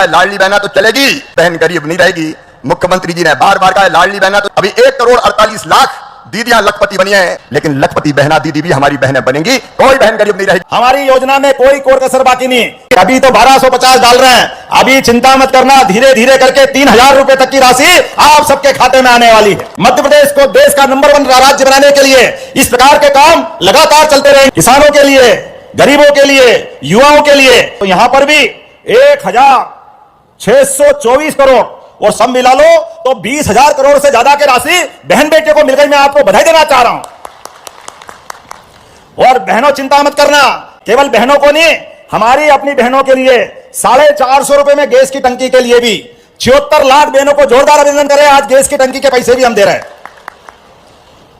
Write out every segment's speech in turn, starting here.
का लाडली बहना तो चलेगी, बहन गरीब नहीं रहेगी। मुख्यमंत्री जी ने बार बार कहा लाडली बहना तो अभी 1,48,00,000 दीदियां लखपति बनी है, लेकिन लखपति बहना दीदी भी हमारी बहनें बनेंगी, कोई बहन गरीब नहीं रहेगी। हमारी योजना में कोई कोर कसर बाकी नहीं। अभी तो 1250 डाल रहे हैं, अभी चिंता मत करना, धीरे धीरे करके 3,000 रुपए तक की राशि आप सबके खाते में आने वाली है। मध्य प्रदेश को देश का नंबर 1 राज्य बनाने के लिए इस प्रकार के काम लगातार चलते रहेंगे। किसानों के लिए, गरीबों के लिए, युवाओं के लिए तो यहां पर भी 1,624 करोड़ और सब मिला लो तो 20,000 करोड़ से ज्यादा की राशि बहन बेटियों को मिल गई। मैं आपको बधाई देना चाह रहा हूं। और बहनों चिंता मत करना, केवल बहनों को नहीं, हमारी अपनी बहनों के लिए 450 रुपए में गैस की टंकी के लिए भी 76 लाख बहनों को जोरदार अभिनंदन करें। आज गैस की टंकी के पैसे भी हम दे रहे हैं।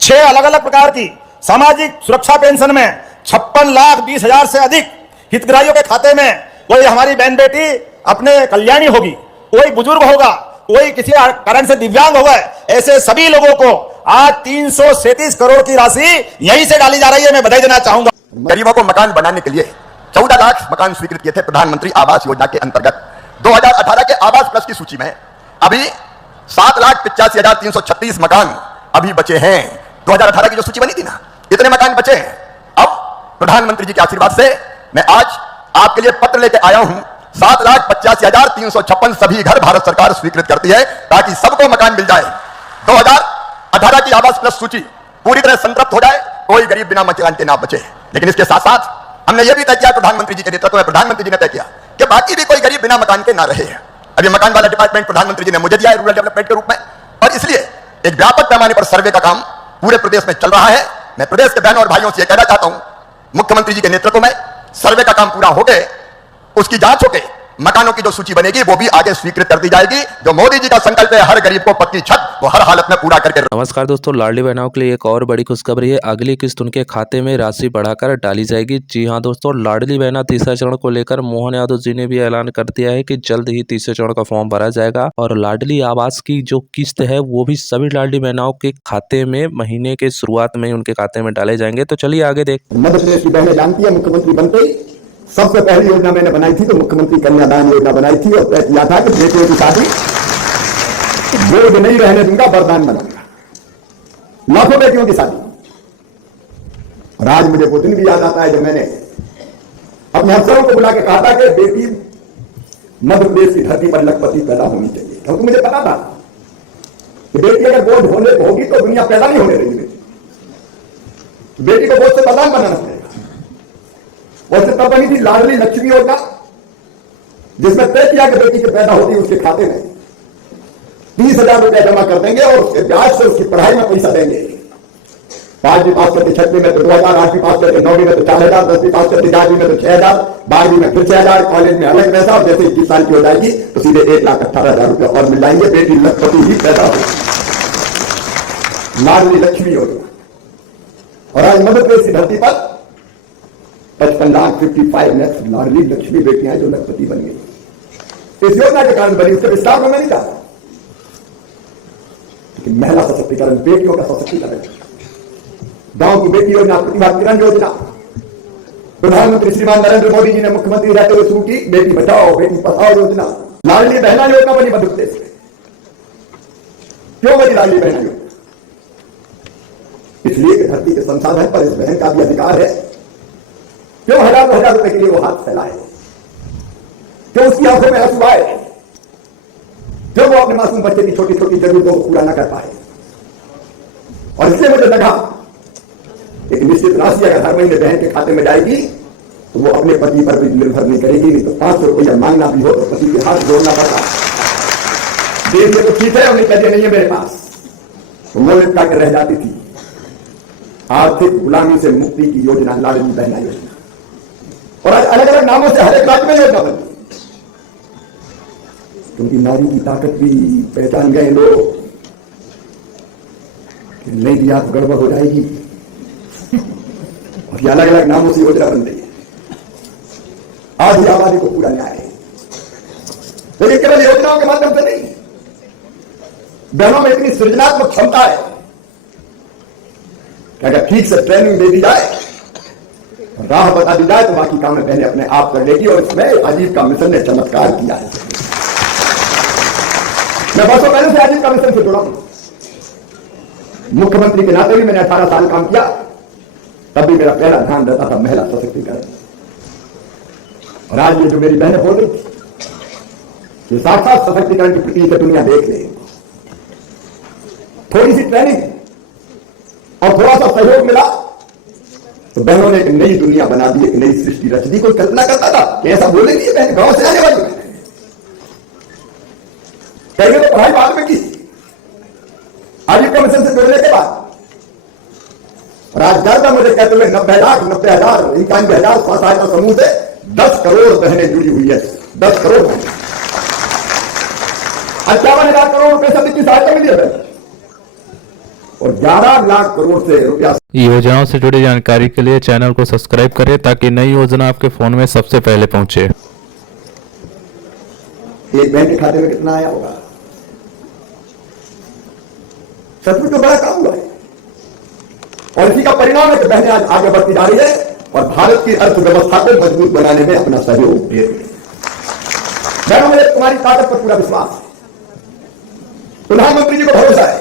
6 अलग अलग प्रकार की सामाजिक सुरक्षा पेंशन में 56,20,000 से अधिक हितग्राहियों के खाते में कोई हमारी बहन बेटी अपने कल्याणी होगी, कोई बुजुर्ग होगा, कोई किसी कारण से दिव्यांग होगा, ऐसे सभी लोगों को आज 337 करोड़ की राशि यहीं से डाली जा रही है। मैं बधाई देना चाहूंगा। गरीबों को मकान बनाने के लिए 14 लाख मकान स्वीकृत किए थे प्रधानमंत्री आवास योजना के अंतर्गत। 2018 के आवास प्लस की सूची में अभी 7,85,336 मकान अभी बचे हैं। 2018 की जो सूची बनी थी ना, इतने मकान बचे हैं। अब प्रधानमंत्री जी के आशीर्वाद से मैं आज आपके लिए पत्र लेके आया हूं। 7,85,356 सभी घर भारत सरकार स्वीकृत करती है ताकि सबको मकान मिल जाए। 2018 की आवास प्लस सूची पूरी तरह संतृप्त हो जाए, कोई गरीब बिना मकान के ना बचे। लेकिन इसके साथ साथ हमने यह भी तय किया, प्रधानमंत्री जी के नेतृत्व में प्रधानमंत्री जी ने तय किया कि बाकी भी कोई गरीब बिना मकान के ना रहे। अभी मकान वाला डिपार्टमेंट प्रधानमंत्री जी ने मुझे दिया है रूरल डेवलपमेंट के रूप में, और इसलिए एक व्यापक पैमाने पर सर्वे का काम पूरे प्रदेश में चल रहा है। मैं प्रदेश के बहनों और भाइयों से यह कहना चाहता हूं, मुख्यमंत्री जी के नेतृत्व में सर्वे का काम पूरा हो गए, उसकी जांच होके मकानों की जो सूची बनेगी वो भी आगे स्वीकृत कर दी जाएगी। जो मोदी जी का संकल्प है हर गरीब को पक्की छत, वो हर हालत में पूरा करके। नमस्कार दोस्तों, लाडली बहनों के लिए एक और बड़ी खुशखबरी है। अगली किस्त उनके खाते में राशि बढ़ाकर डाली जाएगी। जी हां दोस्तों, लाडली बहना तीसरे चरण को लेकर मोहन यादव जी ने भी ऐलान कर दिया है कि जल्द ही तीसरे चरण का फॉर्म भरा जाएगा और लाडली आवास की जो किस्त है वो भी सभी लाडली बहनों के खाते में महीने के शुरुआत में उनके खाते में डाले जाएंगे। तो चलिए आगे देख। मध्य प्रदेश की बहनें जानती है, मुख्यमंत्री बनते सबसे पहली योजना मैंने बनाई थी तो मुख्यमंत्री कन्यादान योजना बनाई थी और तय किया था कि बेटियों की शादी बोझ नहीं रहने दूंगा, वरदान बनाऊंगा। लाखों बेटियों की शादी। और आज मुझे वो दिन भी याद आता है जब मैंने अपने अफसरों को बुला के कहा था कि बेटी मध्य प्रदेश की धरती पर लखपति पैदा होनी चाहिए, क्योंकि मुझे पता था कि बेटी अगर बोझ होने होगी तो दुनिया पैदा नहीं होने देगी। बेटी को बोझ से वरदान बनाना पड़ेगा। वैसे तब बनी थी लाडली लक्ष्मी योजना, जिसमें तय किया कि बेटी के पैदा होती है उसके खाते में 30,000 रुपया जमा कर देंगे और उसके ब्याज से उसकी पढ़ाई में पैसा देंगे। 5वीं पास करके 6वीं में तो 2,000, 8वीं पास करके 9वीं में तो 4,000, 10वीं पास करके 11वीं में तो 6,000, 12वीं में फिर 6,000, कॉलेज में अलग पैसा। और जैसे 21 साल की हो जाएगी तो सीधे 1,18,000 रुपया और मिल जाएंगे। बेटी लखपति ही पैदा होगी। लाडली लक्ष्मी योजना। और आज मध्य प्रदेश की धरती पर 55,55,00,000 लाडली लक्ष्मी बेटियां जो लखपति बन गई इस योजना के कारण बनी। उसके विस्तार में मैं नहीं चाहता, लेकिन महिला सशक्तिकरण, बेटियों का सशक्तिकरण, गांव की बेटी योजना, प्रतिभा किरण योजना प्रधानमंत्री श्रीमान नरेंद्र मोदी जी ने मुख्यमंत्री रहते हुए शुरू की। बेटी बचाओ बेटी पढ़ाओ योजना, लाडली बहना योजना बनी मध्य प्रदेश में। क्यों बनी लाडली बहना योजना? इसलिए कि धरती के संसाधन पर इस बहन का भी अधिकार है। क्यों हजार रुपए के लिए वो हाथ फैलाए? क्यों उसकी आंखों में आंसू आए? क्यों वो अपने मासूम बच्चे की छोटी छोटी जरूरतों को पूरा न कर पाए? और इसलिए मुझे लगा एक निश्चित राशि अगर हर महीने बहन के खाते में जाएगी तो वो अपने पति पर भी निर्भर नहीं करेगी। नहीं तो 500 रुपया मांगना भी हो तो पति के हाथ जोड़ना पड़ता। देश में तो ठीक है, उन्हें कहते नहीं है मेरे पास, तो वो लिपटा कर रह जाती थी। आर्थिक गुलामी से मुक्ति की योजना लाडली बहना योजना। और आज अलग अलग नामों से हर एक राज्य में योजना बनी, क्योंकि नारी की ताकत भी पहचान गए लोग कि नहीं दिया तो गड़बड़ हो जाएगी। और ये अलग अलग नामों से योजना बन रही है। आधी आबादी को पूरा न्याय है, लेकिन केवल योजनाओं के माध्यम से नहीं, बहनों में इतनी सृजनात्मक क्षमता है कि अगर ठीक से ट्रेनिंग दे दी जाए, राह बता दी जाए तो बाकी काम बहनें अपने आप कर लेगी। और इसमें अजीब का मिशन ने चमत्कार किया है। मैं वर्षों पहले से आजीविका मिशन से जुड़ा हूं। मुख्यमंत्री के नाते भी मैंने 18 साल काम किया, तब भी मेरा पहला ध्यान रहता था महिला सशक्तिकरण। और आज ये जो मेरी बहनें बोल रही थी, ये साक्षात सशक्तिकरण की प्रतीक दुनिया देख ले। थोड़ी सी ट्रेनिंग और थोड़ा सा सहयोग मिला तो बहनों ने एक नई दुनिया बना दी, एक नई सृष्टि रच दी। कोई कल्पना करता था कि ऐसा बोलेंगी ये बहन, गांव से आने वाली पहले तो पढ़ाई बाद में की, आजीविका मिशन से जुड़ने के बाद। और आज गर्व मुझे कहते हुए 90,000 91,000 स्वसहायता समूह से 10 करोड़ बहनें जुड़ी हुई है। 10 करोड़ 51,000 करोड़ रुपए से की सहायता मिली है और 11 लाख करोड़ से रुपया। योजनाओं से जुड़ी जानकारी के लिए चैनल को सब्सक्राइब करें ताकि नई योजना आपके फोन में सबसे पहले पहुंचे। एक बहन के खाते में कितना आया होगा? सचमुच तो बड़ा काम हुआ है और इसी का परिणाम है कि बहनें आज आगे बढ़ती जा रही है और भारत की अर्थव्यवस्था को मजबूत बनाने में अपना सहयोग दे रही है। बहनों, मुझे तुम्हारी ताकत पर पूरा विश्वास है, प्रधानमंत्री जी को भरोसा है,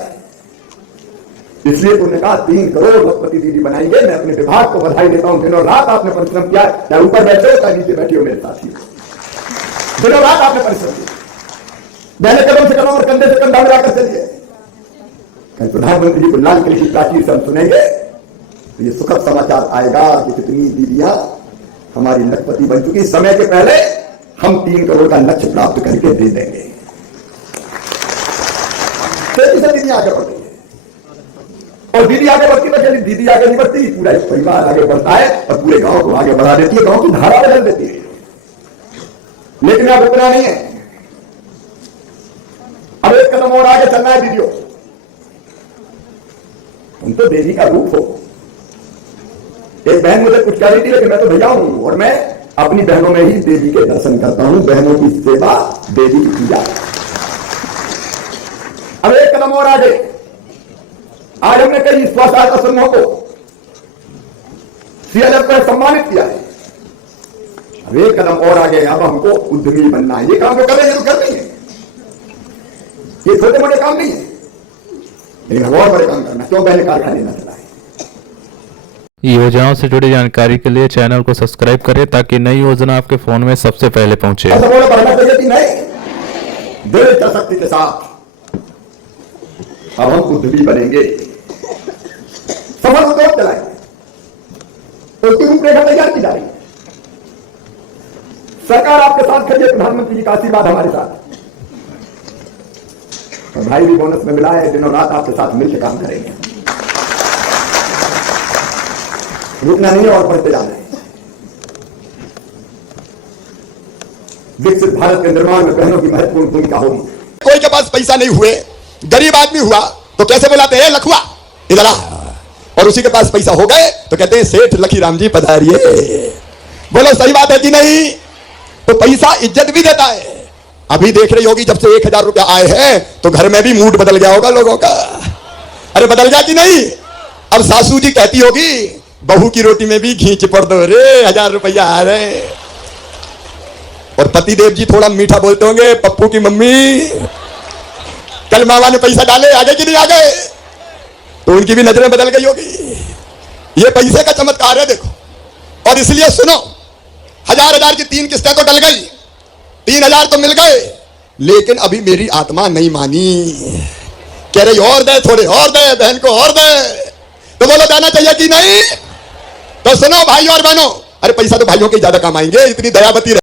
इसलिए तुमने कहा 3 करोड़ लखपति दीदी बनाएंगे। मैं अपने विभाग को बधाई देता हूं, दिनों रात आपने परिश्रम किया, चाहे ऊपर बैठे हो चाहे नीचे बैठे हो मेरे साथी, दिनों रात आपने परिश्रम किया। पहले कदम से कदम और कंधे से कंधा मिलाकर चलिए। कल प्रधानमंत्री जी को लाल किले की प्राचीर से हम सुनेंगे तो ये सुखद समाचार आएगा कि कितनी दीदियां हमारी लखपति बन चुकी। समय के पहले हम 3 करोड़ का लक्ष्य प्राप्त करके दे देंगे। तेजी से दीदी आगे बढ़ रही है और दीदी आगे बढ़ती है, चलिए दीदी आगे नहीं बढ़ती, पूरा एक परिवार आगे बढ़ता है और पूरे गांव को आगे बढ़ा देती है, गांव की धारा बदल देती है। लेकिन अब रुकना नहीं है, अब एक कदम और आगे चलना है। दीदियों, तुम तो देवी का रूप हो। एक बहन मुझे कुछ कह रही थी, लेकिन मैं तो भैया हूं और मैं अपनी बहनों में ही देवी के दर्शन करता हूं। बहनों की सेवा, देवी की पूजा। अब एक कदम और आगे, आज हमने कई स्वसहायता समूहों को CLF पर सम्मानित किया है। अब एक कदम और आगे, अब हमको उद्यमी बनना है। ये काम तो कर रहे हैं, तो कर रही है, ये छोटे मोटे काम नहीं है, लेकिन हम और बड़े काम करना। क्यों? पहले कारखाने न चलाए। योजनाओं से जुड़ी जानकारी के लिए चैनल को सब्सक्राइब करें ताकि नई योजना आपके फोन में सबसे पहले पहुंचे। ऐसा बोला बढ़ना चाहिए कि नहीं? दृढ़ शक्ति के साथ अब हम उद्यमी बनेंगे, सफल उद्योग चलाएंगे। तो उसकी रूपरेखा तैयार की जा रही है। सरकार आपके साथ खड़ी है, प्रधानमंत्री जी का आशीर्वाद हमारे साथ। और भाई भी बोनस में मिला है, दिनों रात आपके साथ मिलकर काम करेंगे। रुकना नहीं है और बढ़ते जाना है। विकसित भारत के निर्माण में बहनों की महत्वपूर्ण भूमिका होगी। कोई के पास पैसा नहीं हुए, गरीब आदमी हुआ तो कैसे बुलाते हैं? लखुआ, इधर आ। और उसी के पास पैसा हो गए तो कहते हैं सेठ लखीराम जी पधारिए। बोलो सही बात है कि नहीं? तो पैसा इज्जत भी देता है। अभी देख रही होगी, जब से 1,000 रुपया आए हैं तो घर में भी मूड बदल गया होगा लोगों का। अरे बदल गया कि नहीं? अब सासू जी कहती होगी बहू की रोटी में भी घी चिपड़ दो रे, 1,000 रुपया आ रहे। और पतिदेव जी थोड़ा मीठा बोलते होंगे, पप्पू की मम्मी कल मामा ने पैसा डाले, आगे कि नहीं आ गए? तो उनकी भी नजरें बदल गई होगी। ये पैसे का चमत्कार है, देखो। और इसलिए सुनो, 1,000 की 3 किस्तें तो डल गई, 3,000 तो मिल गए, लेकिन अभी मेरी आत्मा नहीं मानी। कह रही और दे, थोड़े और दे, बहन को और दे। तो बोलो देना चाहिए कि नहीं? तो सुनो भाइयों और बहनों, अरे पैसा तो भाइयों के ज्यादा कमाएंगे, इतनी दयावती